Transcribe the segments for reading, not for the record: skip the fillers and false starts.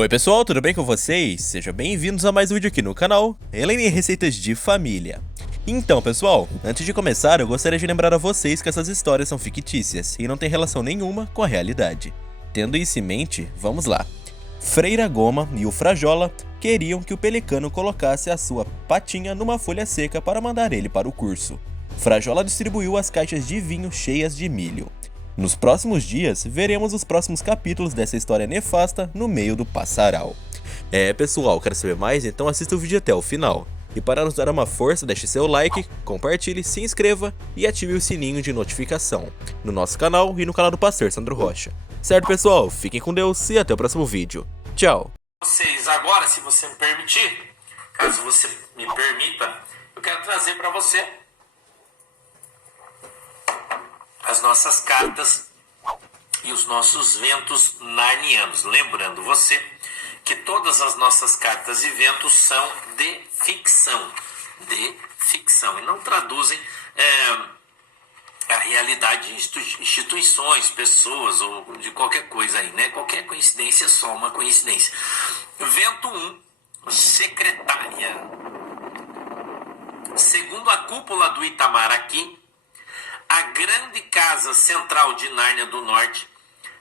Oi pessoal, tudo bem com vocês? Sejam bem-vindos a mais um vídeo aqui no canal, Helene Receitas de Família. Então pessoal, antes de começar eu gostaria de lembrar a vocês que essas histórias são fictícias e não têm relação nenhuma com a realidade. Tendo isso em mente, vamos lá. Freira Goma e o Frajola queriam que o Pelicano colocasse a sua patinha numa folha seca para mandar ele para o curso. Frajola distribuiu as caixas de vinho cheias de milho. Nos próximos dias, veremos os próximos capítulos dessa história nefasta no meio do passaral. Pessoal, quer saber mais? Então assista o vídeo até o final. E para nos dar uma força, deixe seu like, compartilhe, se inscreva e ative o sininho de notificação no nosso canal e no canal do Pastor Sandro Rocha. Certo pessoal, fiquem com Deus e até o próximo vídeo. Tchau! Vocês agora, se você me permitir, caso você me permita, eu quero trazer para você as nossas cartas e os nossos ventos narnianos. Lembrando você que todas as nossas cartas e ventos são de ficção, e não traduzem a realidade de instituições, pessoas ou de qualquer coisa aí, né? Qualquer coincidência é só uma coincidência. Vento 1, secretária. Segundo a cúpula do Itamaraty, a grande casa central de Nárnia do Norte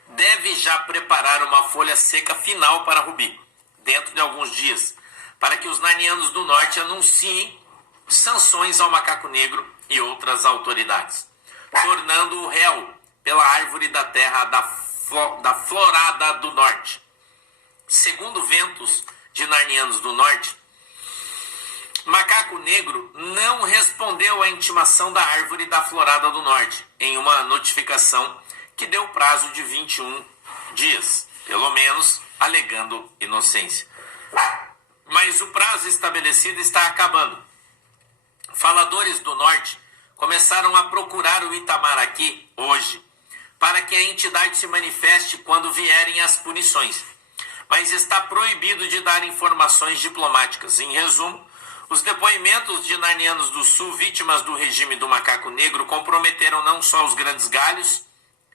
deve já preparar uma folha seca final para Rubi, dentro de alguns dias, para que os narnianos do Norte anunciem sanções ao Macaco Negro e outras autoridades, tornando-o réu pela árvore da terra da Florada do Norte. Segundo ventos de narnianos do Norte, Macaco Negro não respondeu à intimação da árvore da Florada do Norte em uma notificação que deu prazo de 21 dias, pelo menos alegando inocência. Mas o prazo estabelecido está acabando. Faladores do Norte começaram a procurar o Itamaraty hoje para que a entidade se manifeste quando vierem as punições, mas está proibido de dar informações diplomáticas. Em resumo, os depoimentos de narnianos do Sul, vítimas do regime do Macaco Negro, comprometeram não só os grandes galhos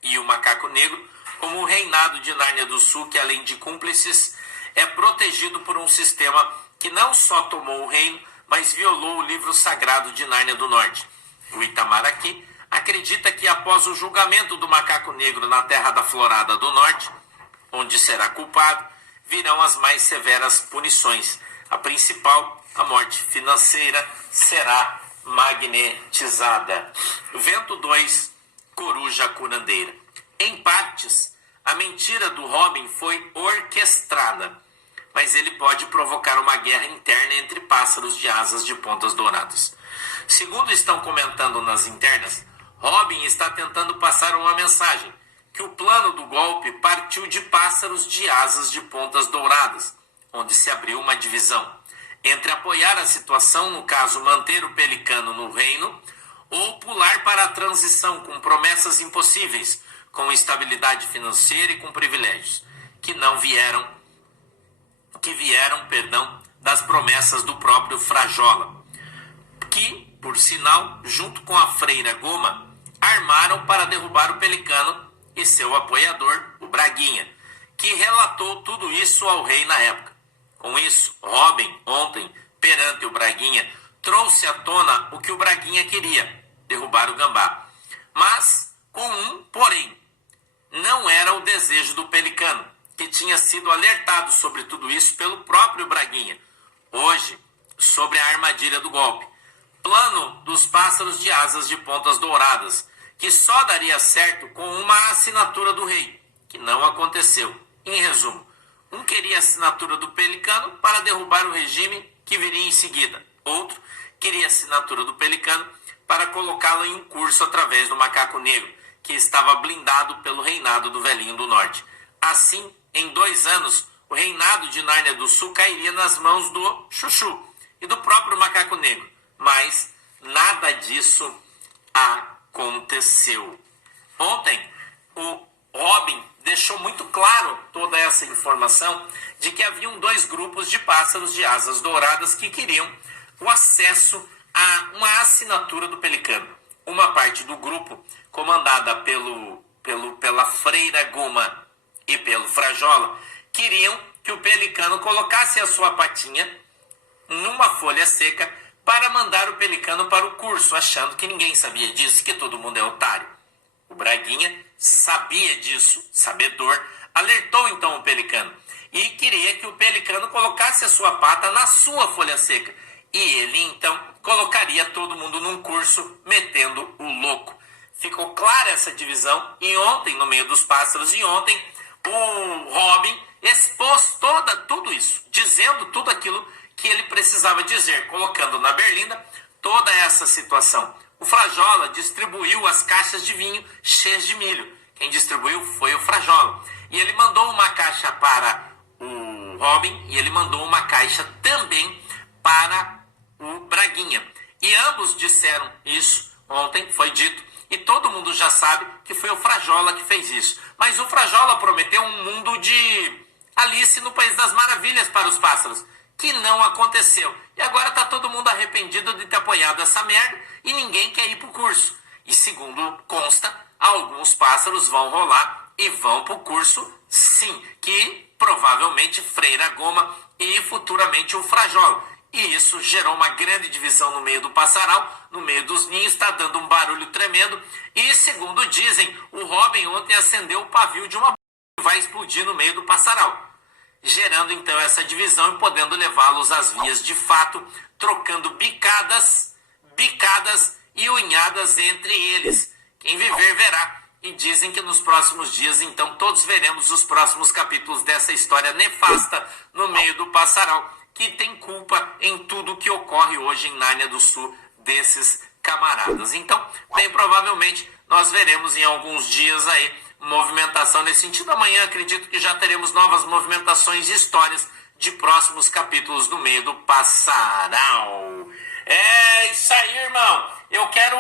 e o Macaco Negro, como o reinado de Nárnia do Sul, que além de cúmplices, é protegido por um sistema que não só tomou o reino, mas violou o livro sagrado de Nárnia do Norte. O Itamaraty acredita que após o julgamento do Macaco Negro na terra da Florada do Norte, onde será culpado, virão as mais severas punições. A principal, a morte financeira, será magnetizada. Vento 2, coruja curandeira. Em partes, a mentira do Robin foi orquestrada, mas ele pode provocar uma guerra interna entre pássaros de asas de pontas douradas. Segundo estão comentando nas internas, Robin está tentando passar uma mensagem, que o plano do golpe partiu de pássaros de asas de pontas douradas, onde se abriu uma divisão entre apoiar a situação, no caso manter o Pelicano no reino, ou pular para a transição com promessas impossíveis, com estabilidade financeira e com privilégios, que vieram das promessas do próprio Frajola, que, por sinal, junto com a Freira Goma, armaram para derrubar o Pelicano e seu apoiador, o Braguinha, que relatou tudo isso ao rei na época. Com isso, Robin, ontem, perante o Braguinha, trouxe à tona o que o Braguinha queria, derrubar o Gambá. Mas, com um porém, não era o desejo do Pelicano, que tinha sido alertado sobre tudo isso pelo próprio Braguinha, hoje, sobre a armadilha do golpe. Plano dos pássaros de asas de pontas douradas, que só daria certo com uma assinatura do rei, que não aconteceu. Em resumo, um queria a assinatura do Pelicano para derrubar o regime que viria em seguida. Outro queria a assinatura do Pelicano para colocá-lo em um curso através do Macaco Negro, que estava blindado pelo reinado do Velhinho do Norte. Assim, em 2 anos, o reinado de Nárnia do Sul cairia nas mãos do Chuchu e do próprio Macaco Negro. Mas nada disso aconteceu. Ontem, o Robin deixou muito claro toda essa informação de que haviam 2 grupos de pássaros de asas douradas que queriam o acesso a uma assinatura do Pelicano. Uma parte do grupo, comandada pela Freira Goma e pelo Frajola, queriam que o Pelicano colocasse a sua patinha numa folha seca para mandar o Pelicano para o curso, achando que ninguém sabia disso, que todo mundo é otário. O Braguinha sabia disso, sabedor, alertou então o Pelicano e queria que o Pelicano colocasse a sua pata na sua folha seca. E ele então colocaria todo mundo num curso metendo o louco. Ficou clara essa divisão e ontem, no meio dos pássaros, e ontem o Robin expôs tudo isso, dizendo tudo aquilo que ele precisava dizer, colocando na berlinda toda essa situação. O Frajola distribuiu as caixas de vinho cheias de milho. Quem distribuiu foi o Frajola. E ele mandou uma caixa para o Robin e ele mandou uma caixa também para o Braguinha. E ambos disseram isso, ontem foi dito, e todo mundo já sabe que foi o Frajola que fez isso. Mas o Frajola prometeu um mundo de Alice no País das Maravilhas para os pássaros, que não aconteceu. E agora está todo mundo arrependido de ter apoiado essa merda e ninguém quer ir para o curso. E segundo consta, alguns pássaros vão rolar e vão para o curso sim, que provavelmente Freira Goma e futuramente o Frajola. E isso gerou uma grande divisão no meio do passaral, no meio dos ninhos, está dando um barulho tremendo. E segundo dizem, o Robin ontem acendeu o pavio de uma bomba que vai explodir no meio do passaral, gerando então essa divisão e podendo levá-los às vias de fato, trocando bicadas e unhadas entre eles. Quem viver verá. E dizem que nos próximos dias, então, todos veremos os próximos capítulos dessa história nefasta no meio do passaral, que tem culpa em tudo que ocorre hoje em Nárnia do Sul desses camaradas. Então, bem provavelmente, nós veremos em alguns dias aí movimentação nesse sentido. Amanhã acredito que já teremos novas movimentações e histórias de próximos capítulos no meio do passaral. É isso aí, irmão. Eu quero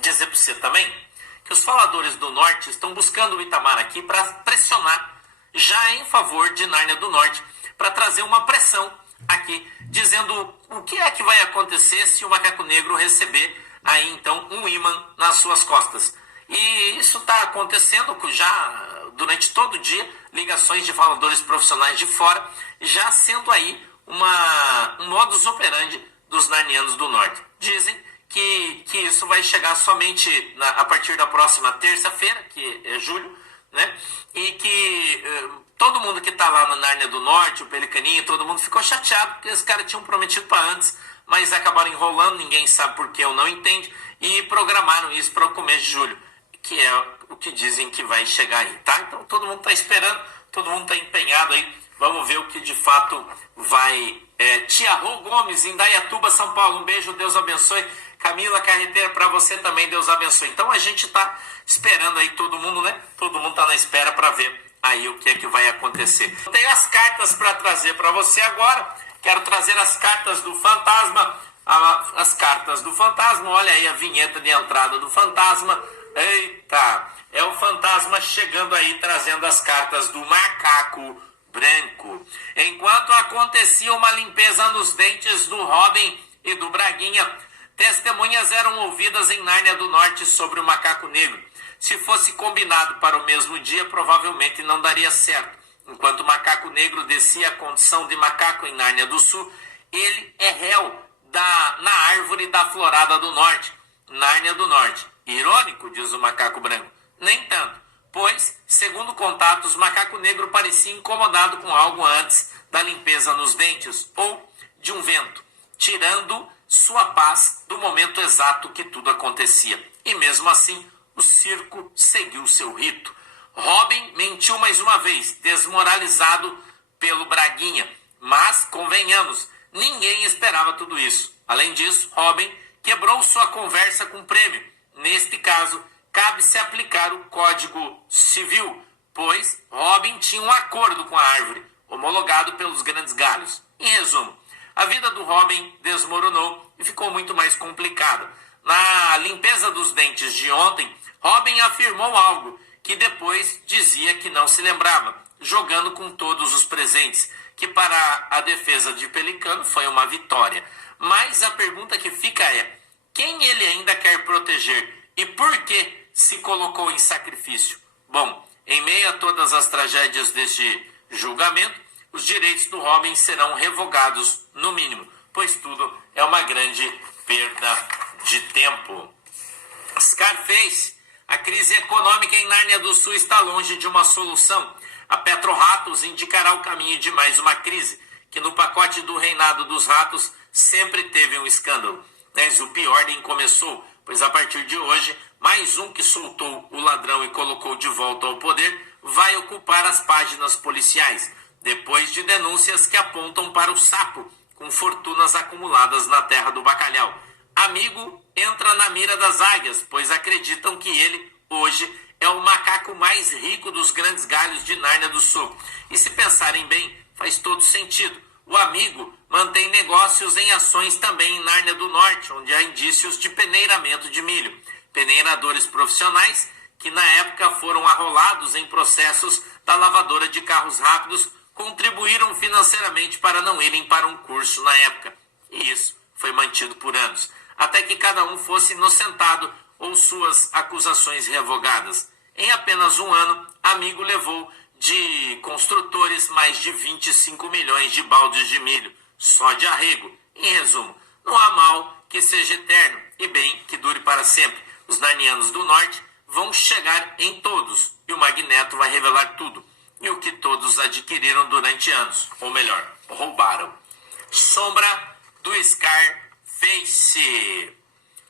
dizer para você também que os faladores do Norte estão buscando o Itamaraty para pressionar já em favor de Nárnia do Norte, para trazer uma pressão aqui, dizendo o que é que vai acontecer se o Macaco Negro receber aí então um imã nas suas costas. E isso está acontecendo já durante todo o dia, ligações de faladores profissionais de fora, já sendo aí um modus operandi dos narnianos do Norte. Dizem que isso vai chegar somente a partir da próxima terça-feira, que é julho, né? E que todo mundo que está lá na Nárnia do Norte, o Pelicaninho, todo mundo ficou chateado, porque os caras tinham prometido para antes, mas acabaram enrolando, ninguém sabe por que ou não entende, e programaram isso para o começo de julho, que é o que dizem que vai chegar aí, tá? Então todo mundo está esperando, todo mundo está empenhado aí, vamos ver o que de fato vai. Tia Rô Gomes, em Dayatuba, São Paulo, um beijo, Deus abençoe. Camila Carreteira, para você também, Deus abençoe. Então a gente está esperando aí todo mundo, né? Todo mundo está na espera para ver aí o que é que vai acontecer. Eu tenho as cartas para trazer para você agora. Quero trazer as cartas do fantasma. As cartas do fantasma, olha aí a vinheta de entrada do fantasma. Eita, é o fantasma chegando aí, trazendo as cartas do macaco branco. Enquanto acontecia uma limpeza nos dentes do Robin e do Braguinha, testemunhas eram ouvidas em Nárnia do Norte sobre o macaco negro. Se fosse combinado para o mesmo dia, provavelmente não daria certo. Enquanto o macaco negro descia a condição de macaco em Nárnia do Sul, ele é réu na árvore da Florada do Norte, Nárnia do Norte. Irônico, diz o macaco branco. Nem tanto, pois, segundo contatos, o macaco negro parecia incomodado com algo antes da limpeza nos dentes ou de um vento, tirando sua paz do momento exato que tudo acontecia. E mesmo assim, o circo seguiu seu rito. Robin mentiu mais uma vez, desmoralizado pelo Braguinha. Mas, convenhamos, ninguém esperava tudo isso. Além disso, Robin quebrou sua conversa com o prêmio. Neste caso, cabe-se aplicar o Código Civil, pois Robin tinha um acordo com a árvore, homologado pelos grandes galhos. Em resumo, a vida do Robin desmoronou e ficou muito mais complicada. Na limpeza dos dentes de ontem, Robin afirmou algo que depois dizia que não se lembrava, jogando com todos os presentes, que para a defesa de Pelicano foi uma vitória. Mas a pergunta que fica é, quem ele ainda quer proteger e por que se colocou em sacrifício? Bom, Em meio a todas as tragédias deste julgamento, os direitos do Robin serão revogados, no mínimo, pois tudo é uma grande perda de tempo. Scarface. A crise econômica em Nárnia do Sul está longe de uma solução. A PetroRatos indicará o caminho de mais uma crise, que no pacote do reinado dos ratos sempre teve um escândalo. Mas o pior nem começou, pois a partir de hoje, mais um que soltou o ladrão e colocou de volta ao poder vai ocupar as páginas policiais, depois de denúncias que apontam para o sapo, com fortunas acumuladas na terra do bacalhau. Amigo entra na mira das águias, pois acreditam que ele, hoje, é o macaco mais rico dos grandes galhos de Nárnia do Sul. E se pensarem bem, faz todo sentido. O amigo mantém negócios em ações também em Nárnia do Norte, onde há indícios de peneiramento de milho. Peneiradores profissionais que na época foram arrolados em processos da lavadora de carros rápidos contribuíram financeiramente para não irem para um curso na época. E isso foi mantido por anos, até que cada um fosse inocentado ou suas acusações revogadas. Em apenas um ano, Amigo levou de construtores mais de 25 milhões de baldes de milho, só de arrego. Em resumo, não há mal que seja eterno e bem que dure para sempre. Os narnianos do norte vão chegar em todos e o Magneto vai revelar tudo. E o que todos adquiriram durante anos, ou melhor, roubaram. Sombra do Scarface.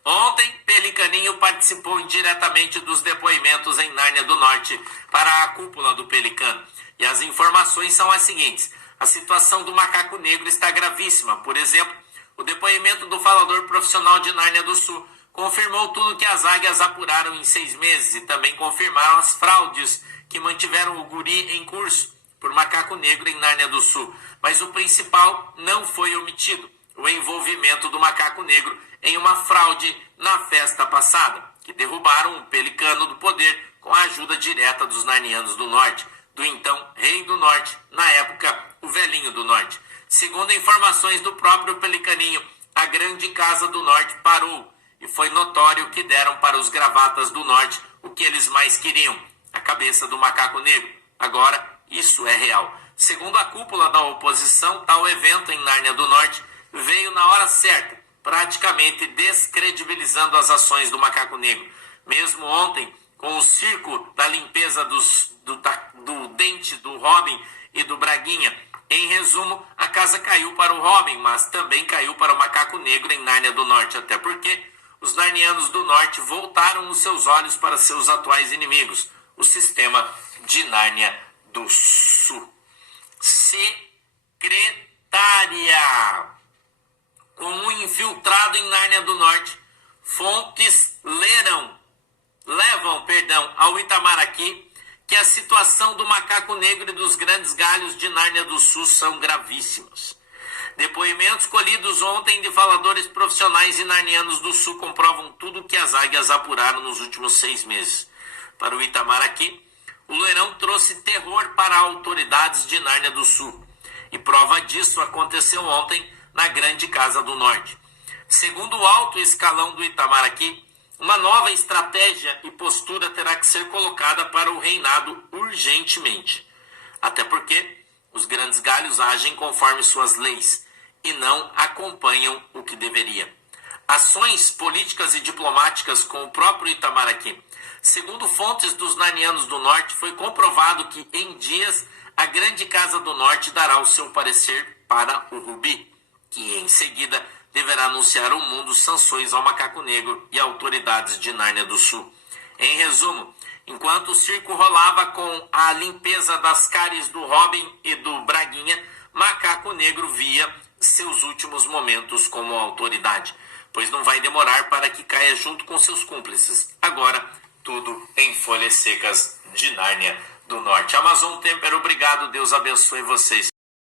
Ontem, Pelicaninho participou indiretamente dos depoimentos em Nárnia do Norte para a cúpula do Pelicano. E as informações são as seguintes. A situação do macaco negro está gravíssima. Por exemplo, o depoimento do falador profissional de Nárnia do Sul confirmou tudo que as águias apuraram em 6 meses e também confirmaram as fraudes que mantiveram o guri em curso por macaco negro em Nárnia do Sul. Mas o principal não foi omitido: o envolvimento do macaco negro em uma fraude na festa passada, que derrubaram o Pelicano do poder com a ajuda direta dos narnianos do Norte, do então Rei do Norte, na época o Velhinho do Norte. Segundo informações do próprio Pelicaninho, a Grande Casa do Norte parou e foi notório que deram para os gravatas do Norte o que eles mais queriam: a cabeça do macaco negro. Agora, isso é real. Segundo a cúpula da oposição, tal evento em Nárnia do Norte veio na hora certa, praticamente descredibilizando as ações do macaco negro. Mesmo ontem, com o circo da limpeza do dente do Robin e do Braguinha. Em resumo, a casa caiu para o Robin, mas também caiu para o macaco negro em Nárnia do Norte, até porque os narnianos do Norte voltaram os seus olhos para seus atuais inimigos, o sistema de Nárnia do Sul. Secretária. Com um infiltrado em Nárnia do Norte, fontes levam ao Itamaraty que a situação do macaco negro e dos grandes galhos de Nárnia do Sul são gravíssimas. Depoimentos colhidos ontem de faladores profissionais e narnianos do Sul comprovam tudo o que as águias apuraram nos últimos 6 meses. Para o Itamaraty, o loirão trouxe terror para autoridades de Nárnia do Sul. E prova disso aconteceu ontem na Grande Casa do Norte. Segundo o alto escalão do Itamaraty, uma nova estratégia e postura terá que ser colocada para o reinado urgentemente. Até porque os grandes galhos agem conforme suas leis e não acompanham o que deveria. Ações políticas e diplomáticas com o próprio Itamaraty. Segundo fontes dos narnianos do Norte, foi comprovado que em dias a Grande Casa do Norte dará o seu parecer para o Rubi, que em seguida deverá anunciar ao mundo sanções ao macaco negro e autoridades de Nárnia do Sul. Em resumo, enquanto o circo rolava com a limpeza das cáries do Robin e do Braguinha, macaco negro via seus últimos momentos como autoridade, pois não vai demorar para que caia junto com seus cúmplices. Agora, tudo em folhas secas de Nárnia do Norte. Amazon Temper, obrigado, Deus abençoe vocês.